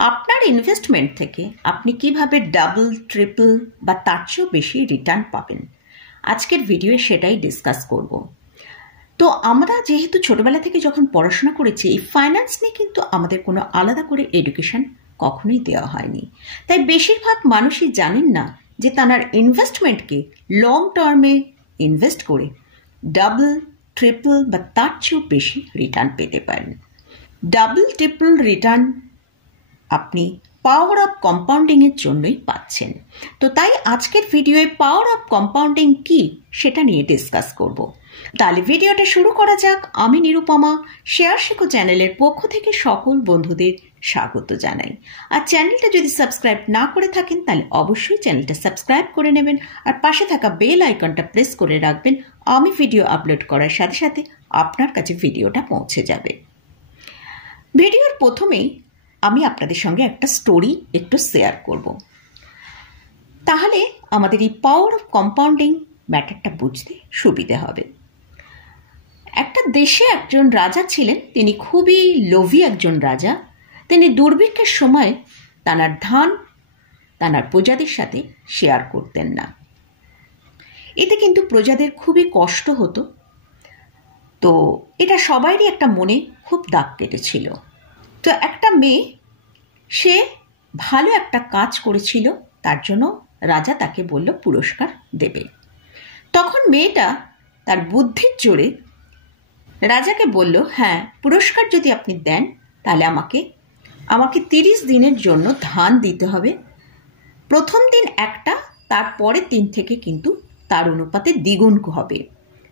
আপনার ইনভেস্টমেন্ট থেকে আপনি কিভাবে ডাবল, ট্রিপল বা তার চেয়েও বেশি রিটার্ন পাবেন, আজকের ভিডিওয়ে সেটাই ডিসকাস করব। তো আমরা যেহেতু ছোটবেলা থেকে যখন পড়াশোনা করেছি, এই ফাইন্যান্স নিয়ে কিন্তু আমাদের কোনো আলাদা করে এডুকেশন কখনোই দেওয়া হয়নি। তাই বেশিরভাগ মানুষই জানেন না যে তার ইনভেস্টমেন্টকে লং টার্মে ইনভেস্ট করে ডাবল, ট্রিপল বা তার চেয়েও বেশি রিটার্ন পেতে পারেন। ডাবল, ট্রিপল রিটার্ন আপনি পাওয়ার অফ কম্পাউন্ডিংয়ের জন্যই পাচ্ছেন। তো তাই আজকের ভিডিওয়ে পাওয়ার অফ কম্পাউন্ডিং কি সেটা নিয়ে ডিসকাস করব। তাহলে ভিডিওটা শুরু করা যাক। আমি নিরুপমা, শেয়ার শেখো চ্যানেলের পক্ষ থেকে সকল বন্ধুদের স্বাগত জানাই। আর চ্যানেলটা যদি সাবস্ক্রাইব না করে থাকেন তাহলে অবশ্যই চ্যানেলটা সাবস্ক্রাইব করে নেবেন, আর পাশে থাকা বেল আইকনটা প্রেস করে রাখবেন। আমি ভিডিও আপলোড করার সাথে সাথে আপনার কাছে ভিডিওটা পৌঁছে যাবে। ভিডিওর প্রথমেই আমি আপনাদের সঙ্গে একটা স্টোরি একটু শেয়ার করব, তাহলে আমাদের এই পাওয়ার অফ কম্পাউন্ডিং ম্যাটারটা বুঝতে সুবিধে হবে। একটা দেশে একজন রাজা ছিলেন, তিনি খুবই লোভী একজন রাজা। তিনি দুর্ভিক্ষের সময় তার ধান তার প্রজাদের সাথে শেয়ার করতেন না। এতে কিন্তু প্রজাদের খুবই কষ্ট হতো। তো এটা সবারই একটা মনে খুব দাগ কেটেছিল। তো একটা মেয়ে, সে ভালো একটা কাজ করেছিল, তার জন্য রাজা তাকে বলল পুরস্কার দেবে। তখন মেয়েটা তার বুদ্ধির জোরে রাজাকে বলল, হ্যাঁ, পুরস্কার যদি আপনি দেন তাহলে আমাকে 30 দিনের জন্য ধান দিতে হবে। প্রথম দিন একটা, তারপরে 3 থেকে কিন্তু তার অনুপাতে দ্বিগুণ হবে,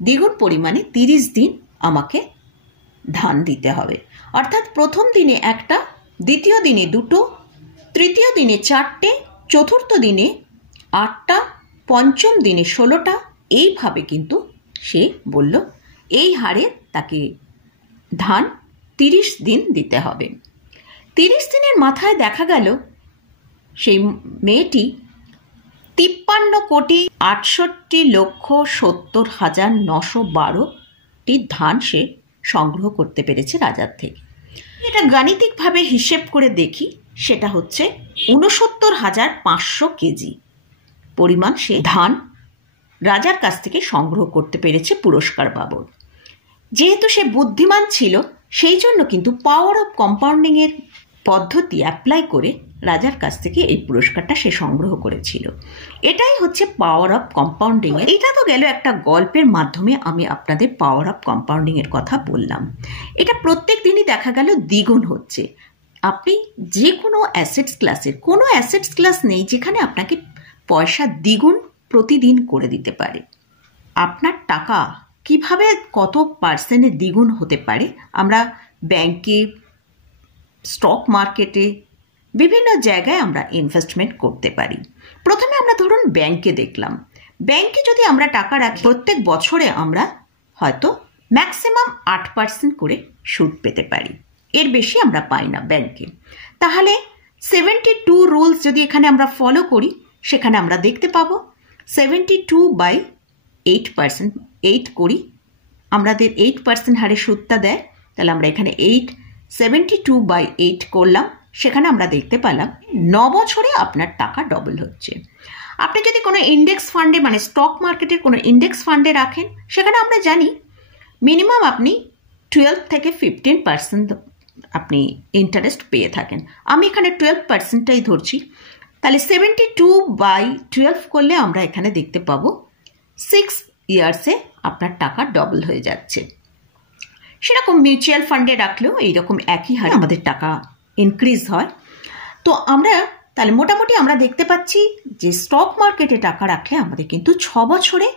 দ্বিগুণ পরিমাণে 30 দিন আমাকে ধান দিতে হবে। অর্থাৎ প্রথম দিনে একটা, দ্বিতীয় দিনে 2টো, তৃতীয় দিনে 4টে, চতুর্থ দিনে 8টা, পঞ্চম দিনে 16টা। এইভাবে কিন্তু সে বলল এই হারে তাকে ধান 30 দিন দিতে হবে। 30 দিনের মাথায় দেখা গেল সেই মেয়েটি 53,68,70,912টি ধান সে সংগ্রহ করতে পেরেছে রাজার থেকে। এটা গাণিতিকভাবে হিসেব করে দেখি, সেটা হচ্ছে 69,500 কেজি পরিমাণ সে ধান রাজার কাছ থেকে সংগ্রহ করতে পেরেছে পুরস্কার বাবদ। যেহেতু সে বুদ্ধিমান ছিল, সেই জন্য কিন্তু পাওয়ার অফ কম্পাউন্ডিংয়ের পদ্ধতি অ্যাপ্লাই করে রাজার কাছ থেকে এই পুরস্কারটা সে সংগ্রহ করেছিল। এটাই হচ্ছে পাওয়ার অফ কম্পাউন্ডিং। এটা তো গেল একটা গল্পের মাধ্যমে আমি আপনাদের পাওয়ার অফ কম্পাউন্ডিংয়ের কথা বললাম। এটা প্রত্যেক দিনই দেখা গেল দ্বিগুণ হচ্ছে। আপনি যে কোনো অ্যাসেটস ক্লাসের কোনো অ্যাসেটস ক্লাস নেই যেখানে আপনাকে পয়সা দ্বিগুণ প্রতিদিন করে দিতে পারে। আপনার টাকা কিভাবে কত পার্সেন্টে দ্বিগুণ হতে পারে আমরা ব্যাংকে, স্টক মার্কেটে, বিভিন্ন জায়গায় আমরা ইনভেস্টমেন্ট করতে পারি। প্রথমে আমরা ধরুন ব্যাংকে দেখলাম, ব্যাংকে যদি আমরা টাকা রাখি প্রত্যেক বছরে আমরা হয়তো ম্যাক্সিমাম 8% করে সুদ পেতে পারি, এর বেশি আমরা পাই না ব্যাংকে। তাহলে 72 রুলস যদি এখানে আমরা ফলো করি, সেখানে আমরা দেখতে পাবো 72/8%, 8 করি, আমাদের 8% হারে সুদটা দেয়। তাহলে আমরা এখানে 72/8 করলাম, সেখানে আমরা দেখতে পেলাম 9 বছরে আপনার টাকা ডবল হচ্ছে। আপনি যদি কোনো ইন্ডেক্স ফান্ডে, মানে স্টক মার্কেটের কোনো ইন্ডেক্স ফান্ডে রাখেন, সেখানে আমরা জানি মিনিমাম আপনি 12 থেকে 15% আপনি ইন্টারেস্ট পেয়ে থাকেন। আমি এখানে 12%টাই ধরছি। তাহলে 72/12 করলে আমরা এখানে দেখতে পাবো 6 ইয়ার্সে আপনার টাকা ডবল হয়ে যাচ্ছে। সেরকম মিউচুয়াল ফান্ডে রাখলেও এইরকম একই হারে আমাদের টাকা ইনক্রিজ হয়। তো আমরা তাহলে মোটামুটি আমরা দেখতে পাচ্ছি যে স্টক মার্কেটে টাকা রাখলে আমাদের কিন্তু 6 বছরে,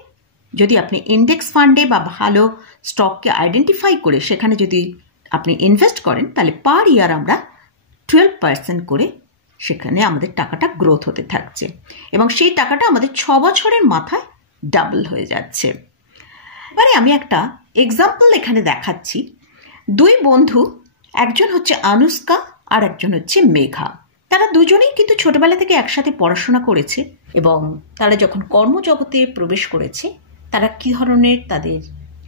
যদি আপনি ইন্ডেক্স ফান্ডে বা ভালো স্টককে আইডেন্টিফাই করে সেখানে যদি আপনি ইনভেস্ট করেন, তাহলে পার ইয়ার আমরা 12% করে সেখানে আমাদের টাকাটা গ্রোথ হতে থাকছে, এবং সেই টাকাটা আমাদের 6 বছরের মাথায় ডাবল হয়ে যাচ্ছে। এবারে আমি একটা এক্সাম্পল এখানে দেখাচ্ছি। 2 বন্ধু, একজন হচ্ছে আনুষ্কা আর একজন হচ্ছে মেঘা। তারা দুজনেই কিন্তু ছোটবেলা থেকে একসাথে পড়াশোনা করেছে, এবং তারা যখন কর্মজগতে প্রবেশ করেছে, তারা কী ধরনের তাদের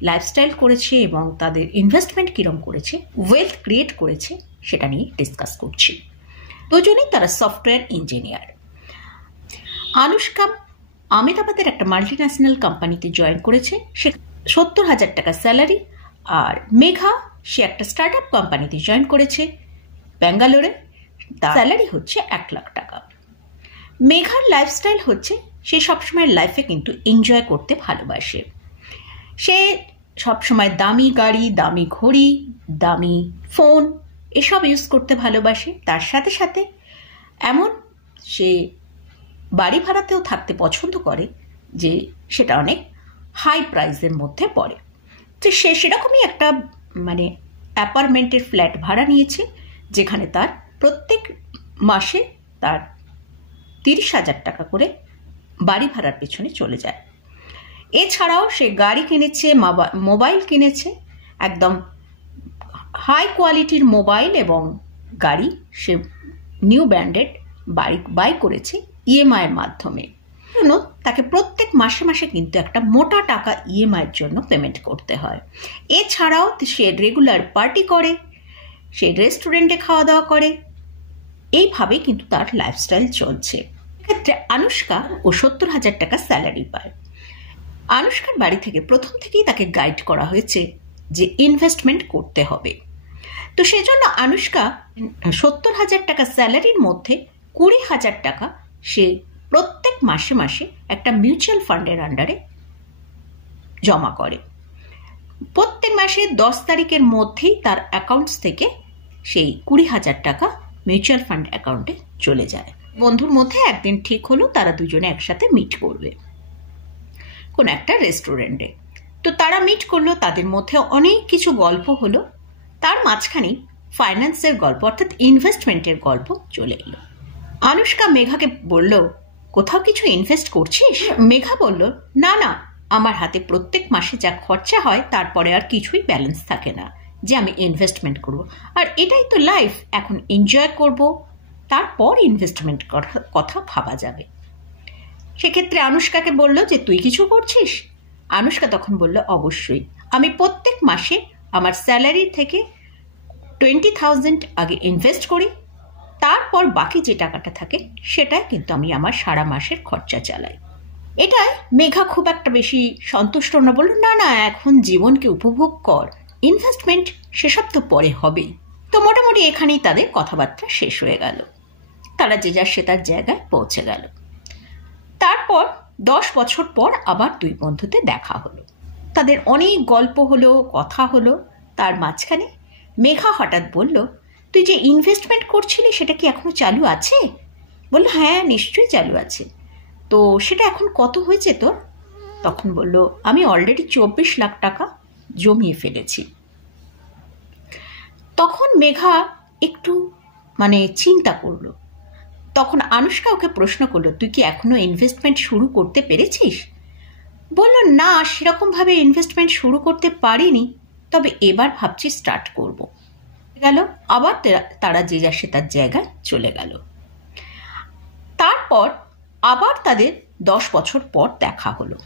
লাইফস্টাইল করেছে এবং তাদের ইনভেস্টমেন্ট কীরকম করেছে, ওয়েলথ ক্রিয়েট করেছে, সেটা নিয়ে ডিসকাস করছি। দুজনেই তারা সফটওয়্যার ইঞ্জিনিয়ার। আনুষ্কা আহমেদাবাদের একটা মাল্টিন্যাশনাল কোম্পানিতে জয়েন করেছে, সে 70,000 টাকা স্যালারি। আর মেঘা সে একটা স্টার্ট আপ কোম্পানিতে জয়েন করেছে ব্যাঙ্গালোরে, তার স্যালারি হচ্ছে 1 লাখ টাকা। মেঘার লাইফস্টাইল হচ্ছে সে সবসময় লাইফে কিন্তু এনজয় করতে ভালোবাসে। সে সবসময় দামি গাড়ি, দামি ঘড়ি, দামি ফোন এসব ইউজ করতে ভালোবাসে। তার সাথে সাথে এমন সে বাড়ি ভাড়াতেও থাকতে পছন্দ করে যে সেটা অনেক হাই প্রাইসের মধ্যে পড়ে। তো সে সেরকমই একটা মানে অ্যাপার্টমেন্টের ফ্ল্যাট ভাড়া নিয়েছে, যেখানে তার প্রত্যেক মাসে তার 30,000 টাকা করে বাড়ি ভাড়ার পেছনে চলে যায়। এছাড়াও সে গাড়ি কিনেছে, মোবাইল কিনেছে, একদম হাই কোয়ালিটির মোবাইল এবং গাড়ি সে নিউ ব্র্যান্ডেড বাই করেছে ইএমআইয়ের মাধ্যমে। তাকে প্রত্যেক মাসে মাসে কিন্তু একটা মোটা টাকা ইএমআইয়ের জন্য পেমেন্ট করতে হয়। এছাড়াও সে রেগুলার পার্টি করে, সে রেস্টুরেন্টে খাওয়া দাওয়া করে, এইভাবে কিন্তু তার লাইফস্টাইল চলছে। এক্ষেত্রে আনুষ্কা ও 70,000 টাকা স্যালারি পায়। আনুষ্কার বাড়ি থেকে প্রথম থেকেই তাকে গাইড করা হয়েছে যে ইনভেস্টমেন্ট করতে হবে। তো সেজন্য আনুষ্কা 70,000 টাকা স্যালারির মধ্যে 20,000 টাকা সে প্রত্যেক মাসে মাসে একটা মিউচুয়াল ফান্ডের আন্ডারে জমা করে। প্রত্যেক মাসে 10 তারিখের মধ্যেই তার অ্যাকাউন্টস থেকে সেই 20,000 টাকা মিউচুয়াল ফান্ড অ্যাকাউন্টে চলে যায়। বন্ধুর মধ্যে একদিন ঠিক হলো তারা দুজনে একসাথে মিট করবে কোন একটা রেস্টুরেন্টে। তো তারা মিট করলো, তাদের মধ্যে অনেক কিছু গল্প হলো। তার মাঝখানে ফাইন্যান্সের গল্প অর্থাৎ ইনভেস্টমেন্টের গল্প চলে এলো। আনুষ্কা মেঘাকে বলল, কোথাও কিছু ইনভেস্ট করছিস? মেঘা বলল, না না, আমার হাতে প্রত্যেক মাসে যা খরচা হয় তারপরে আর কিছুই ব্যালেন্স থাকে না যে আমি ইনভেস্টমেন্ট করব। আর এটাই তো লাইফ, এখন এনজয় করব, তারপর ইনভেস্টমেন্ট করার কথা ভাবা যাবে। সেক্ষেত্রে আনুষ্কাকে বলল যে তুই কিছু করছিস? আনুষ্কা তখন বলল, অবশ্যই, আমি প্রত্যেক মাসে আমার স্যালারি থেকে 20,000 আগে ইনভেস্ট করি, তারপর বাকি যে টাকাটা থাকে সেটাই কিন্তু আমি আমার সারা মাসের খরচা চালাই। এটাই মেঘা খুব একটা বেশি সন্তুষ্ট না, বলল, না না, এখন জীবনকে উপভোগ কর, ইনভেস্টমেন্ট সেসব তো পরে হবেই। তো মোটামুটি এখানেই তাদের কথাবার্তা শেষ হয়ে গেল। তারা যে যার সে তার জায়গায় পৌঁছে গেল। তারপর 10 বছর পর আবার দুই বন্ধুতে দেখা হলো। তাদের অনেক গল্প হলো, কথা হলো। তার মাঝখানে মেঘা হঠাৎ বলল, তুই যে ইনভেস্টমেন্ট করছিলি সেটা কি এখনো চালু আছে? বলল, হ্যাঁ, নিশ্চয়ই চালু আছে। তো সেটা এখন কত হয়েছে তোর? তখন বলল, আমি অলরেডি 24 লাখ টাকা জমিয়ে ফেলেছি। তখন মেঘা একটু চিন্তা করলো। তখন আনুষ্কা ওকে প্রশ্ন করলো, তুই কি এখনো ইনভেস্টমেন্ট শুরু করতে পেরেছিস? বলল, না, সেরকমভাবে ইনভেস্টমেন্ট শুরু করতে পারিনি, তবে এবার ভাবছি স্টার্ট করব। গেল আবার তারা যে যার সে তার জায়গায় চলে গেল। তারপর আবার তাদের 10 বছর পর দেখা হলো।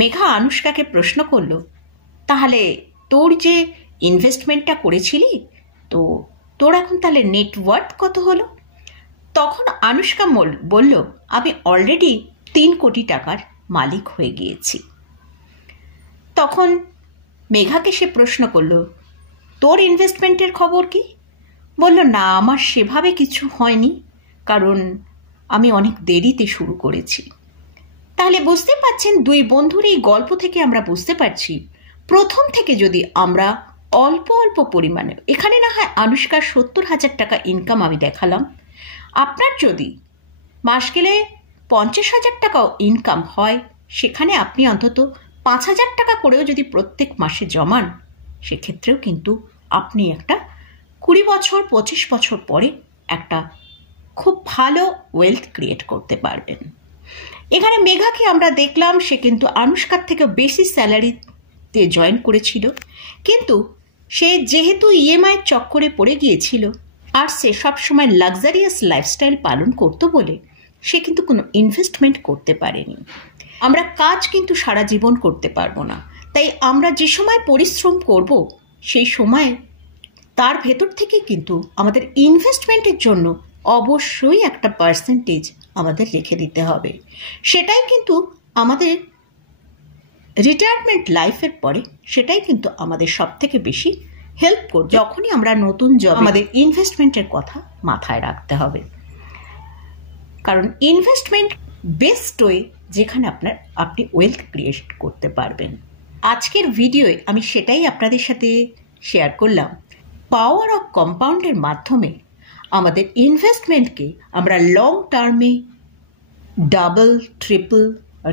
মেঘা আনুষ্কাকে প্রশ্ন করলো, তাহলে তোর যে ইনভেস্টমেন্টটা করেছিলি, তো তোর এখন তাহলে নেটওয়ার্থ কত হলো? তখন আনুষ্কা বলল, আমি অলরেডি 3 কোটি টাকার মালিক হয়ে গিয়েছি। তখন মেঘাকে সে প্রশ্ন করলো, তোর ইনভেস্টমেন্টের খবর কি? বলল, না, আমার সেভাবে কিছু হয়নি, কারণ আমি অনেক দেরিতে শুরু করেছি। তাহলে বুঝতে পারছেন, দুই বন্ধুর এই গল্প থেকে আমরা বুঝতে পারছি, প্রথম থেকে যদি আমরা অল্প অল্প পরিমাণে, এখানে না হয় আনুষ্কার 70,000 টাকা ইনকাম আমি দেখালাম, আপনার যদি মাস গেলে 50,000 টাকাও ইনকাম হয়, সেখানে আপনি অন্তত 5,000 টাকা করেও যদি প্রত্যেক মাসে জমান, সেক্ষেত্রেও কিন্তু আপনি একটা 20 বছর 25 বছর পরে একটা খুব ভালো ওয়েলথ ক্রিয়েট করতে পারবেন। এখানে মেঘাকে আমরা দেখলাম সে কিন্তু আনুষ্কার থেকে বেশি স্যালারিতে জয়েন করেছিল, কিন্তু সে যেহেতু ইএমআই চক্করে পড়ে গিয়েছিল আর সে সবসময় লাক্সারিয়াস লাইফস্টাইল পালন করতো বলে সে কিন্তু কোনো ইনভেস্টমেন্ট করতে পারেনি। আমরা কাজ কিন্তু সারা জীবন করতে পারবো না, তাই আমরা যে সময় পরিশ্রম করব সেই সময় তার ভেতর থেকে কিন্তু আমাদের ইনভেস্টমেন্টের জন্য অবশ্যই একটা পার্সেন্টেজ আমাদের রেখে দিতে হবে। সেটাই কিন্তু আমাদের রিটায়ারমেন্ট লাইফের পরে সেটাই কিন্তু আমাদের সব থেকে বেশি হেল্প করবে। যখনই আমরা নতুন জব, আমাদের ইনভেস্টমেন্টের কথা মাথায় রাখতে হবে, কারণ ইনভেস্টমেন্ট বেস্ট ওয়ে যেখানে আপনি ওয়েলথ ক্রিয়েট করতে পারবেন। আজকের ভিডিওয়ে আমি সেটাই আপনাদের সাথে শেয়ার করলাম। পাওয়ার অফ কম্পাউন্ডের মাধ্যমে আমাদের ইনভেস্টমেন্টকে আমরা লং টার্মে ডাবল ট্রিপল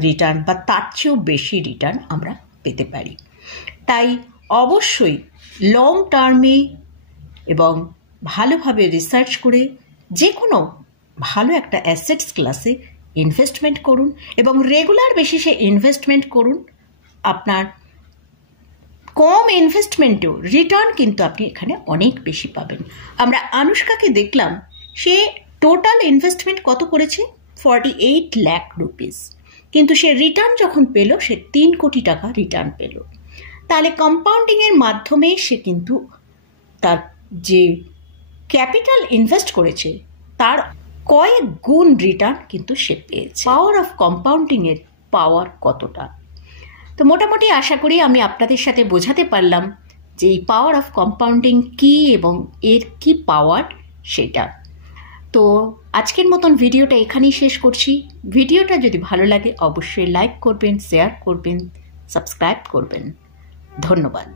রিটার্ন বা তার চেয়েও বেশি রিটার্ন আমরা পেতে পারি। তাই অবশ্যই লং টার্মে এবং ভালোভাবে রিসার্চ করে যে কোনো ভালো একটা অ্যাসেটস ক্লাসে ইনভেস্টমেন্ট করুন এবং রেগুলার বেসিসে ইনভেস্টমেন্ট করুন। আপনার কম ইনভেস্টমেন্টেও রিটার্ন কিন্তু আপনি এখানে অনেক বেশি পাবেন। আমরা আনুষ্কাকে দেখলাম, সে টোটাল ইনভেস্টমেন্ট কত করেছে, 48 লাখ রুপিস, কিন্তু সে রিটার্ন যখন পেল সে 3 কোটি টাকা রিটার্ন পেল। তাহলে কম্পাউন্ডিংয়ের মাধ্যমে সে কিন্তু তার যে ক্যাপিটাল ইনভেস্ট করেছে তার কয়েক গুণ রিটার্ন কিন্তু সে পেয়েছে। পাওয়ার অফ কম্পাউন্ডিংয়ের পাওয়ার কতটা, তো মোটামুটি আশা করি আমি আপনাদের সাথে বোঝাতে পারলাম যে এই পাওয়ার অফ কম্পাউন্ডিং কী এবং এর কি পাওয়ার সেটা। তো আজকের মতন ভিডিওটা এখানেই শেষ করছি। ভিডিওটা যদি ভালো লাগে অবশ্যই লাইক করবেন, শেয়ার করবেন, সাবস্ক্রাইব করবেন। ধন্যবাদ।